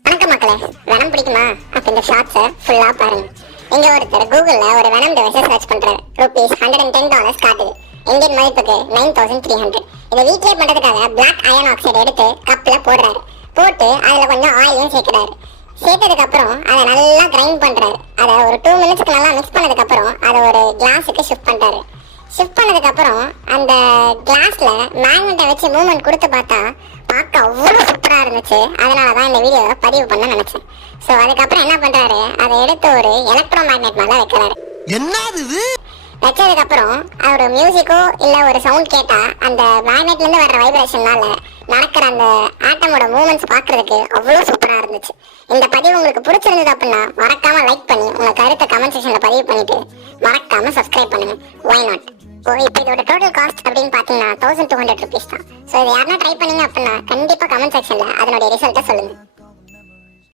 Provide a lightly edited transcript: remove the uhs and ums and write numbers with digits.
வணக்கம் மக்களே, வெனம் பிடிக்குமா? அப்ப இந்த ஷார்ட்ஸை ஃபுல்லா பாருங்க. இங்க ஒருத்தர் கூகுள்ல ஒரு வெனம் டிவைஸை சர்ச் பண்றாரு. $110 காட்டுது. இந்தியன் மதிப்புக்கு 9300. இதை வீட்லயே பண்றதுக்காக பிளாக் அயன் ஆக்சைடு எடுத்து கப்ல போடுறாரு. போட்டு அதுல கொஞ்சம் ஆயிலும் சேர்க்கிறாரு. சேர்த்ததுக்கு அப்புறம் அதை நல்லா கிரைண்ட் பண்றாரு. அதை ஒரு 2 மினிட்ஸ்க்கு நல்லா மிக்ஸ் பண்ணதுக்கு அப்புறம் அதை ஒரு கிளாஸுக்கு ஷிஃப்ட் பண்றாரு. ஷிஃப்ட் பண்ணதுக்கு அப்புறம் அந்த கிளாஸ்ல மேக்னெட்டை வச்சு மூவ்மெண்ட் கொடுத்து பார்த்தா பார்க்க அவ்வளோ சூப்பரா இருந்துச்சு. அதனாலதான் இந்த வீடியோவை பதிவு பண்ண நினைச்சேன். ஸோ அதுக்கப்புறம் என்ன பண்றாரு, அதை எடுத்து ஒரு எலக்ட்ரோ மேக்னெட் மேல வைக்கிறாரு. வச்சதுக்கு அப்புறம் அவர் மியூசிக்கோ இல்ல ஒரு சவுண்ட் கேட்டா அந்த மேக்னெட்ல இருந்து வர்ற வைப்ரேஷன்னால நடக்கிற அந்த ஆட்டமோட மூவ்மெண்ட்ஸ் பாக்குறதுக்கு அவ்வளவு சூப்பரா இருந்துச்சு. இந்த பதிவு உங்களுக்கு பிடிச்சிருந்தது அப்படின்னா மறக்காம லைக் பண்ணி உங்க கருத்தை கமெண்ட் செக்ஷன்ல பதிவு பண்ணிட்டு மறக்காம சப்ஸ்கிரைப் பண்ணுங்க. Why not? இப்போ இதோட டோட்டல் காஸ்ட் அப்படின்னு பாத்தீங்கன்னா $1200 தான். ஸோ இதை யாருன்னா ட்ரை பண்ணீங்க அப்படின்னா கண்டிப்பா கமெண்ட் செக்ஷன்ல அதனுடைய ரிசல்ட்டை சொல்லுங்க.